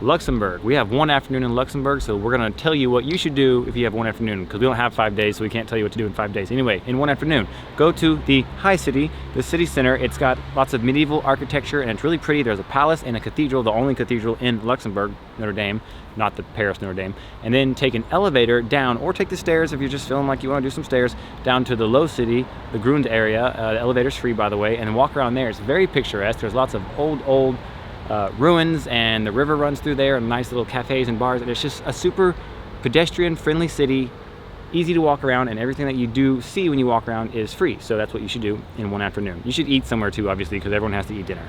Luxembourg. We have one afternoon in Luxembourg, so we're gonna tell you what you should do if you have one afternoon, because we don't have 5 days, so we can't tell you what to do in 5 days. Anyway, in one afternoon, go to the High City, the city center. It's got lots of medieval architecture and it's really pretty. There's a palace and a cathedral, the only cathedral in Luxembourg, Notre Dame, not the Paris Notre Dame. And then take an elevator down, or take the stairs if you're just feeling like you wanna do some stairs, down to the low city, the Grund area. The elevator's free, by the way, and walk around there. It's very picturesque. There's lots of old ruins, and the river runs through there, and nice little cafes and bars, and it's just a super pedestrian friendly city, easy to walk around, and everything that you do see when you walk around is free. So that's what you should do in one afternoon. You should eat somewhere too, obviously, because everyone has to eat dinner.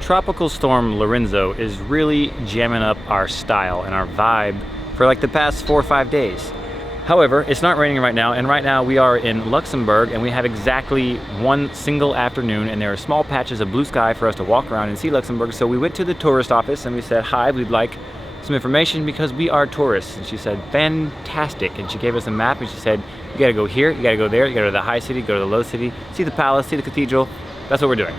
Tropical storm Lorenzo is really jamming up our style and our vibe for like the past 4 or 5 days. However, it's not raining right now, and right now we are in Luxembourg, and we have exactly one single afternoon, and there are small patches of blue sky for us to walk around and see Luxembourg. So we went to the tourist office and we said, hi, we'd like some information because we are tourists. And she said, fantastic. And she gave us a map and she said, you gotta go here, you gotta go there, you gotta go to the high city, go to the low city, see the palace, see the cathedral. That's what we're doing.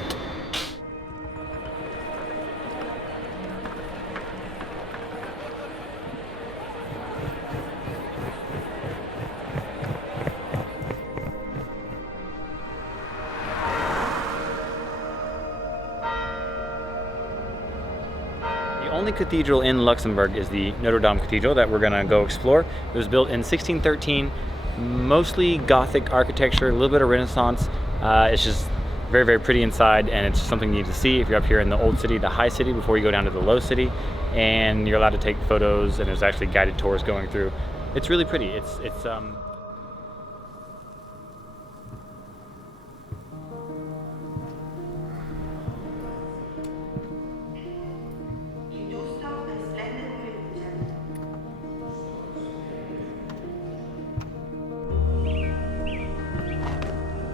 The only cathedral in Luxembourg is the Notre Dame Cathedral that we're gonna go explore. It was built in 1613, mostly Gothic architecture, a little bit of Renaissance. It's just very, very pretty inside, and it's something you need to see if you're up here in the old city, the high city, before you go down to the low city. And you're allowed to take photos, and there's actually guided tours going through. It's really pretty. It's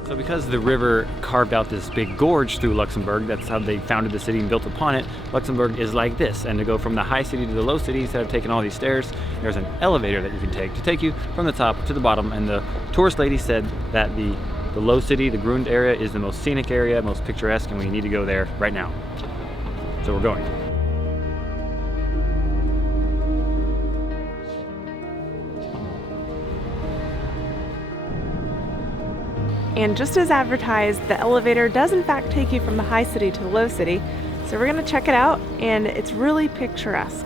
So because the river carved out this big gorge through Luxembourg, that's how they founded the city and built upon it, Luxembourg is like this. And to go from the high city to the low city, instead of taking all these stairs, there's an elevator that you can take to take you from the top to the bottom. And the tourist lady said that the low city, the Grund area, is the most scenic area, most picturesque, and we need to go there right now. So we're going. And just as advertised, the elevator does in fact take you from the high city to the low city. So we're gonna check it out, and it's really picturesque.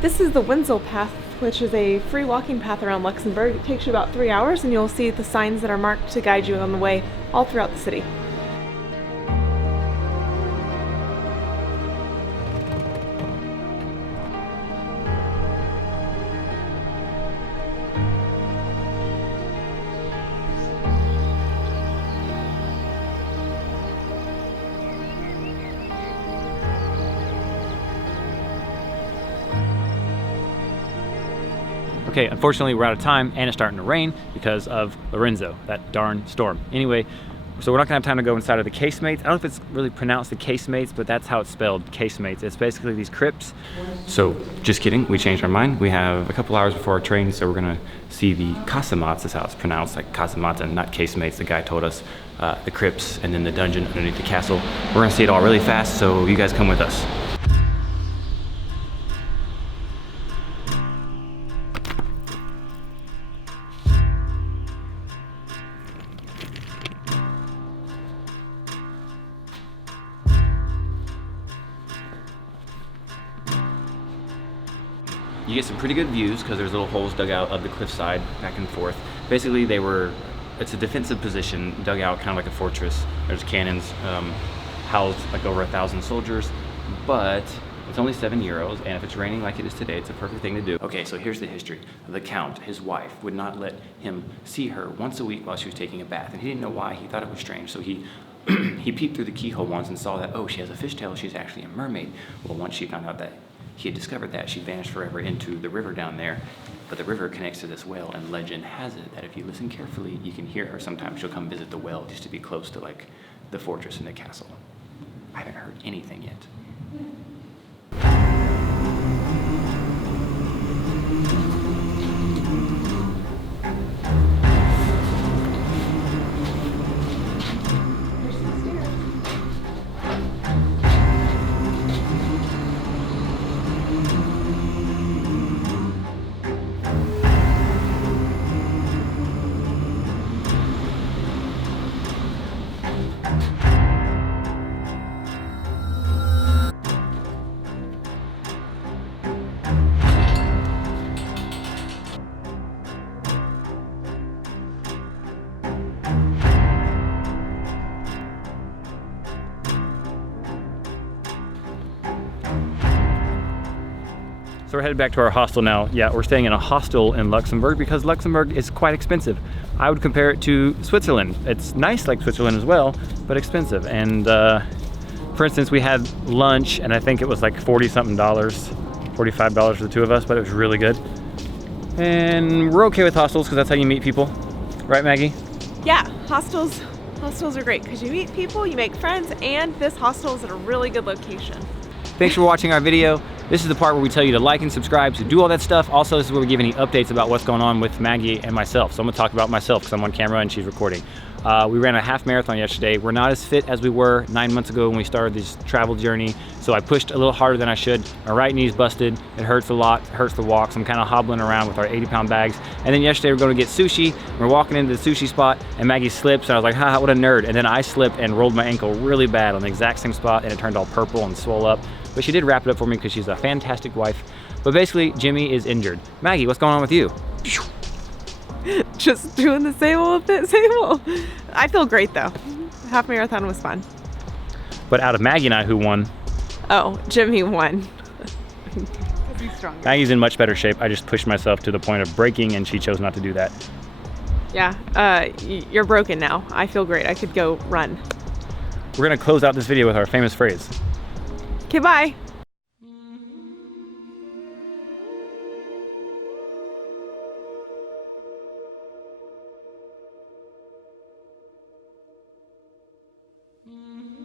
This is the Wenzel path, which is a free walking path around Luxembourg. It takes you about 3 hours, and you'll see the signs that are marked to guide you on the way all throughout the city. Okay, unfortunately we're out of time, and it's starting to rain because of Lorenzo, that darn storm. Anyway, so we're not gonna have time to go inside of the casemates. I don't know if it's really pronounced the casemates, but that's how it's spelled, casemates. It's basically these crypts. So, just kidding, we changed our mind. We have a couple hours before our train, so we're gonna see the casemates, that's how it's pronounced, like casemates and not casemates. The guy told us the crypts and then the dungeon underneath the castle. We're gonna see it all really fast, so you guys come with us. get some pretty good views because there's little holes dug out of the cliffside back and forth. Basically, it's a defensive position dug out kind of like a fortress. There's cannons, housed like over 1,000 soldiers, but it's only €7, and if it's raining like it is today, it's a perfect thing to do. Okay, so here's the history. The Count, his wife, would not let him see her once a week while she was taking a bath, and he didn't know why. He thought it was strange, so he he peeped through the keyhole once and saw that, oh, she has a fishtail, she's actually a mermaid. Well, once she found out that he had discovered that, she vanished forever into the river down there, but the river connects to this well, and legend has it that if you listen carefully, you can hear her. Sometimes she'll come visit the well just to be close to like the fortress and the castle. I haven't heard anything yet. So we're headed back to our hostel now. Yeah, we're staying in a hostel in Luxembourg because Luxembourg is quite expensive. I would compare it to Switzerland. It's nice like Switzerland as well, but expensive. And for instance, we had lunch and I think it was like $40-something, $45 for the two of us, but it was really good. And we're okay with hostels because that's how you meet people. Right, Maggie? Yeah, hostels are great because you meet people, you make friends, and this hostel is at a really good location. Thanks for watching our video. This is the part where we tell you to like and subscribe, to do all that stuff. Also, this is where we give any updates about what's going on with Maggie and myself. So I'm gonna talk about myself because I'm on camera and she's recording. We ran a half marathon yesterday. We're not as fit as we were 9 months ago when we started this travel journey. So I pushed a little harder than I should. My right knee's busted. It hurts a lot, it hurts to walk. So I'm kind of hobbling around with our 80-pound bags. And then yesterday we're going to get sushi. We're walking into the sushi spot and Maggie slips and I was like, haha, what a nerd. And then I slipped and rolled my ankle really bad on the exact same spot and it turned all purple and swole up. But she did wrap it up for me because she's a fantastic wife. But basically, Jimmy is injured. Maggie, what's going on with you? Just doing the same old. I feel great though. Half marathon was fun. But out of Maggie and I, who won? Oh, Jimmy won. He's stronger. Maggie's in much better shape. I just pushed myself to the point of breaking and she chose not to do that. Yeah, you're broken now. I feel great. I could go run. We're gonna close out this video with our famous phrase. Okay, bye. Mm-hmm.